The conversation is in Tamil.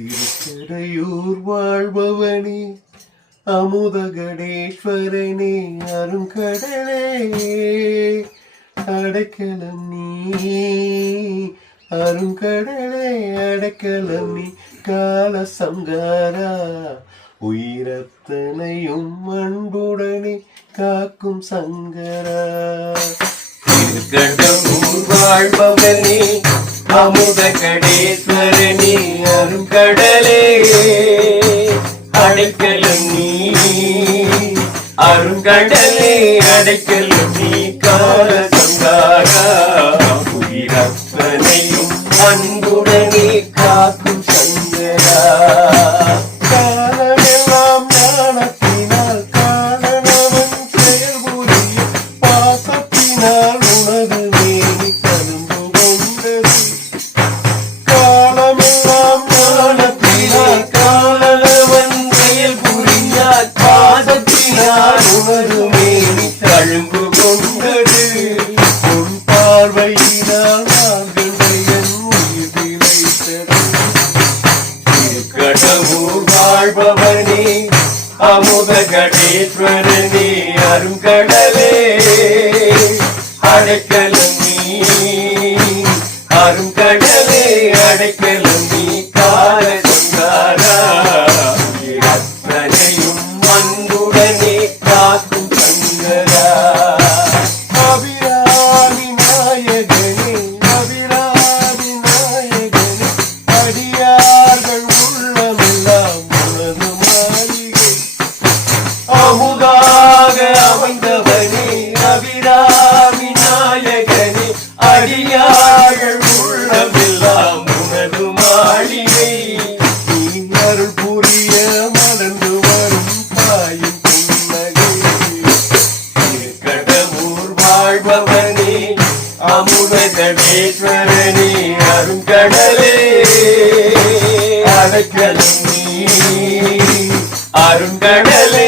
திருக்கடையூர் வாழ்பவனே அமுதகடேஸ்வரனே அருங்கடலே அடைக்கலம் நீ அருங்கடலே அடைக்கலம் நீ கால சங்காரா உயிரத்தனையும் அன்புடனே காக்கும் சங்கரா திருக்கடையூர் வாழ்பவனே அமுதகடேஸ்வரனே அருங்கடலே அடைக்கலம் நீ அருங்கடலே அடைக்கலம் நீ கால சங்காரா உயிரத்தனையும் அன்புடனே காக்கும் சங்கரா காலமெல்லாம் ஞானத்தினால் காரணவன் செயல் புரிய பாசத்தினால் உனது மேனி கரும்பு கொண்டது காலமெல்லாம் ஞானத்தினால் காரணவன் செயல் புரிய பாசத்தினால் உனது மேனி தழும்பு கொண்டது உன் பார்வையினால் திருக்கடையூர் வாழ்பவனே அமுதகடேஸ்வரனே அருங்கடலே அடைக்கலம் நீ அருங்கடலே அடைக்கலம் நீ கால சங்காரா அத்தனையும் அன்புடனே காக்கும் சங்கரா அபிராமி நாயகனே அபிராமி நாயகனே அடியார்கள் உள்ளமெல்லாம் உனது மாளிகை அமுதாக அமைந்தவனே அபிராமி நாயகனே அடியார்கள் உள்ளமெல்லாம் உனது மாளிகை நீ அருள் புரிய மலர்ந்து வரும் தாயின் புன்னகை திருக்கடையூர் வாழ்பவனே அமுதகடேஸ்வரனே அருங்கடலே அடைக்கலம் நீ அருங்கடலே